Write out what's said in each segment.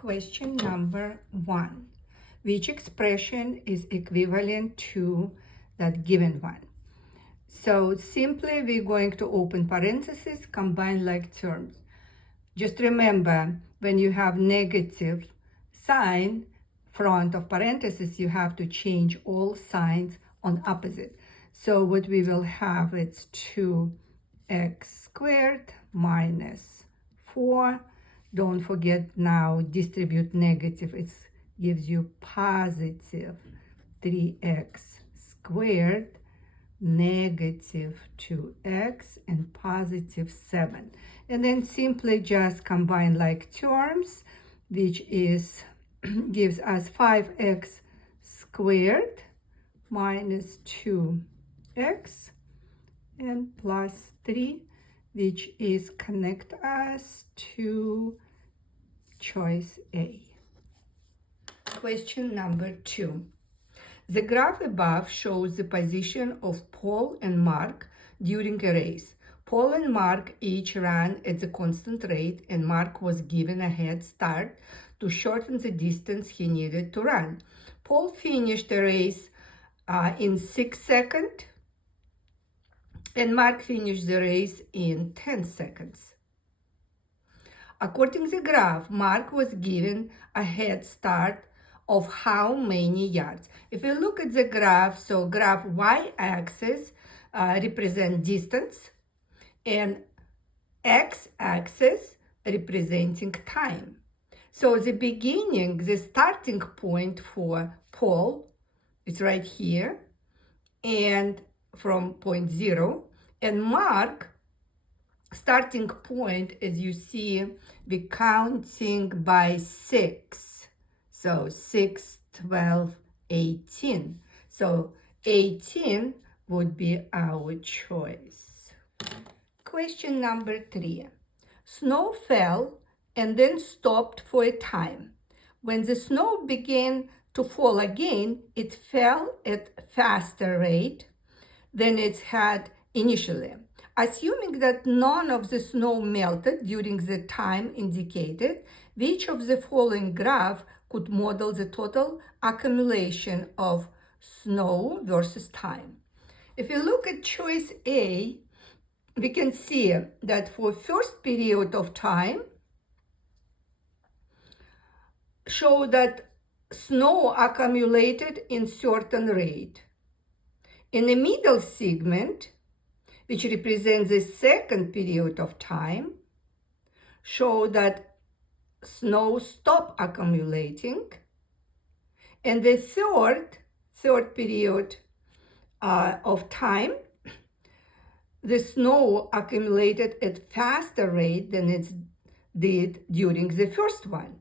Question number 1. Which expression is equivalent to that given one? So simply we're going to open parentheses, combine like terms. Just remember, when you have negative sign front of parentheses, you have to change all signs on opposite. So what we will have, it's 2x squared minus 4. Don't forget now, distribute negative. It gives you positive 3x squared, negative 2x, and positive 7. And then simply just combine like terms, which is gives us 5x squared minus 2x and plus 3, which is connect us to choice A. Question number 2. The graph above shows the position of Paul and Mark during a race. Paul and Mark each ran at the constant rate, and Mark was given a head start to shorten the distance he needed to run. Paul finished the race in 6 seconds, and Mark finished the race in 10 seconds. According to the graph, Mark was given a head start of how many yards? If you look at the graph, so graph y-axis represents distance, and x-axis representing time. So the beginning, the starting point for Paul is right here, and from point 0, and Mark, starting point, as you see, we're counting by 6. So 6, 12, 18. So 18 would be our choice. Question number 3. Snow fell and then stopped for a time. When the snow began to fall again, it fell at a faster rate than it had initially. Assuming that none of the snow melted during the time indicated, which of the following graph could model the total accumulation of snow versus time? If you look at choice A, we can see that for first period of time, show that snow accumulated in certain rate. In the middle segment, which represents the second period of time, show that snow stopped accumulating. And the third period of time, the snow accumulated at faster rate than it did during the first one.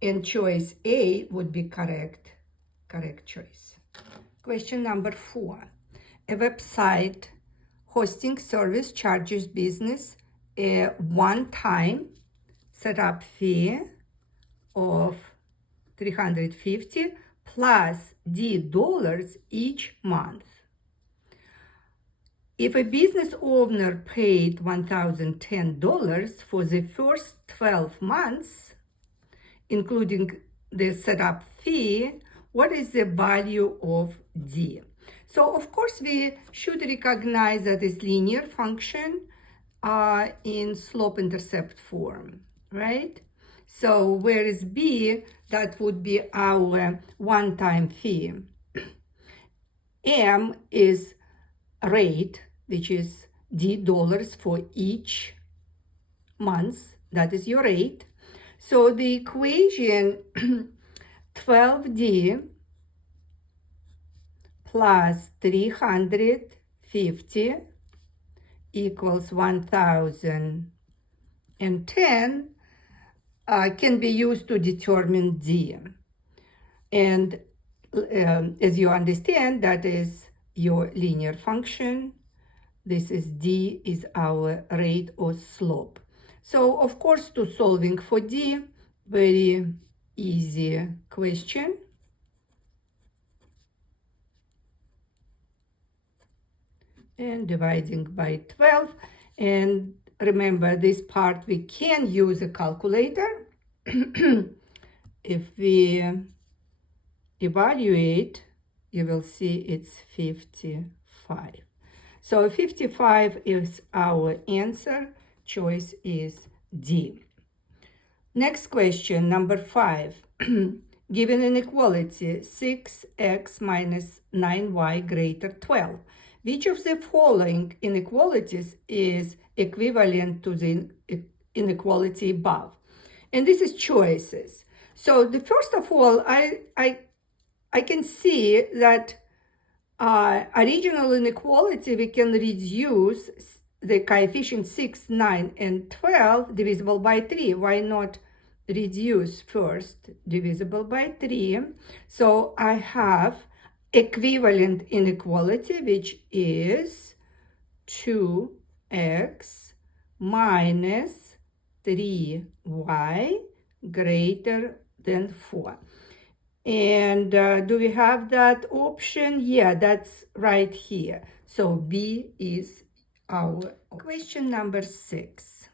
And choice A would be correct choice. Question number 4. A website hosting service charges business a one-time setup fee of $350 plus $D each month. If a business owner paid $1,010 for the first 12 months, including the setup fee, what is the value of D? So of course we should recognize that it's linear function in slope-intercept form, right? So where is B? That would be our one-time fee. M is rate, which is $D for each month. That is your rate. So the equation 12D plus 350 equals 1,010 can be used to determine D. And as you understand, that is your linear function. This is D is our rate or slope. So of course, to solving for D, very easy question. And dividing by 12. And remember, this part we can use a calculator. if we evaluate, you will see it's 55. So 55 is our answer. Choice is D. Next question, number 5. Given inequality 6x minus 9y greater 12, which of the following inequalities is equivalent to the inequality above? And this is choices. So the first of all, I can see that original inequality, we can reduce the coefficient 6, 9, and 12 divisible by 3. Why not reduce first divisible by 3? So I have equivalent inequality, which is 2x minus 3y greater than 4. And do we have that option? Yeah, that's right here. So B is our question. Number 6.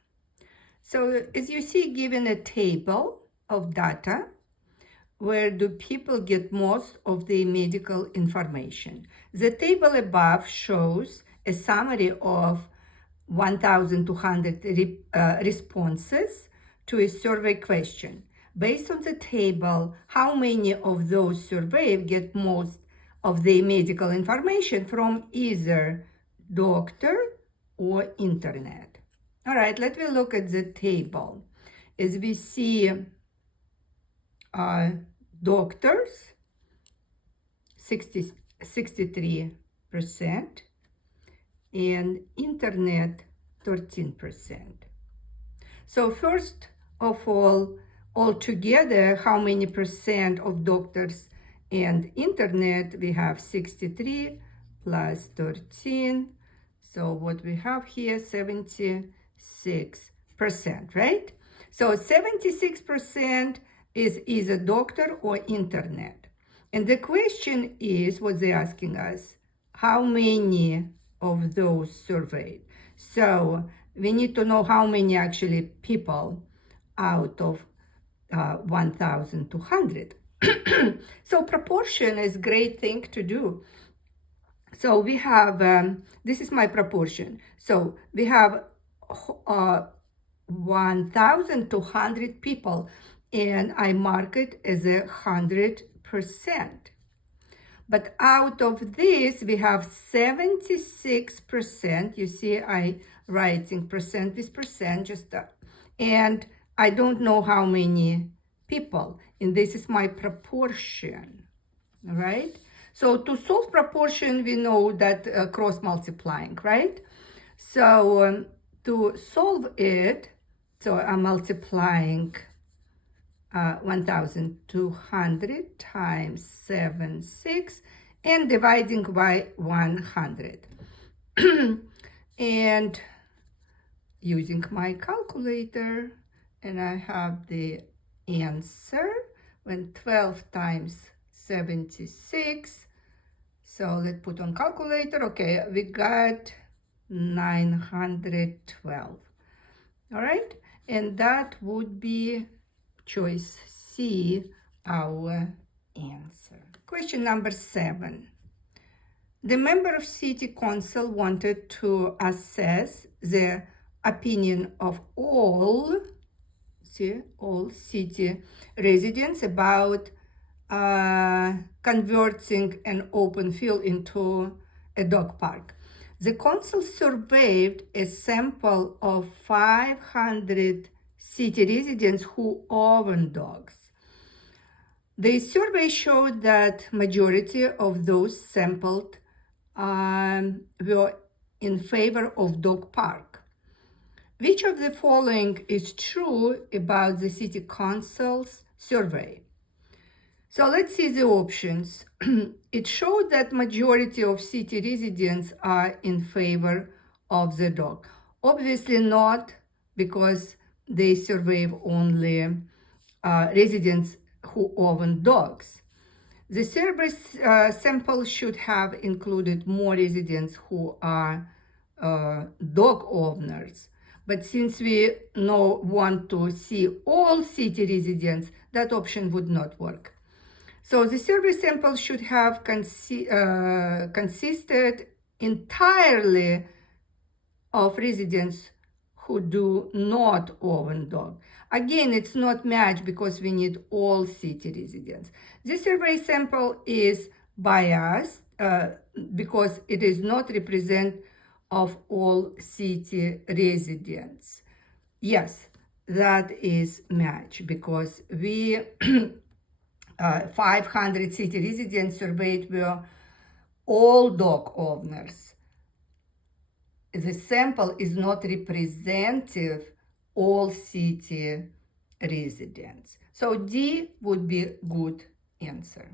So as you see, given a table of data, where do people get most of the medical information? The table above shows a summary of 1,200 responses to a survey question. Based on the table, how many of those surveyed get most of the medical information from either doctor or internet? All right, let me look at the table. As we see, doctors, 63%, and internet, 13%. So first of all, altogether, how many percent of doctors and internet? We have 63 plus 13. So what we have here, 76%, right? So 76% is either doctor or internet. And the question is, what they're asking us, how many of those surveyed? So we need to know how many actually people out of 1,200. So proportion is a great thing to do. So we have, this is my proportion. So we have 1,200 people, and I mark it as 100%. But out of this, we have 76%. You see, I writing percent with percent, just and I don't know how many people, and this is my proportion, right? So to solve proportion, we know that cross multiplying, right? So to solve it, so I'm multiplying 1,200 times 76 and dividing by 100. And using my calculator, and I have the answer when 12 times 76. So let's put on calculator. Okay, we got 912. All right, and that would be choice C, our answer. Question number 7. The member of city council wanted to assess the opinion of all city residents about converting an open field into a dog park. The council surveyed a sample of 500 city residents who own dogs. The survey showed that majority of those sampled were in favor of dog park. Which of the following is true about the city council's survey? So let's see the options. It showed that majority of city residents are in favor of the dog. Obviously not, because they survey only residents who own dogs. The survey sample should have included more residents who are dog owners. But since we want to see all city residents, that option would not work. So the survey sample should have consisted entirely of residents who do not own dog. Again, it's not matched because we need all city residents. This survey sample is biased because it is not represent of all city residents. Yes, that is match because we 500 city residents surveyed were all dog owners. The sample is not representative all city residents. So D would be good answer.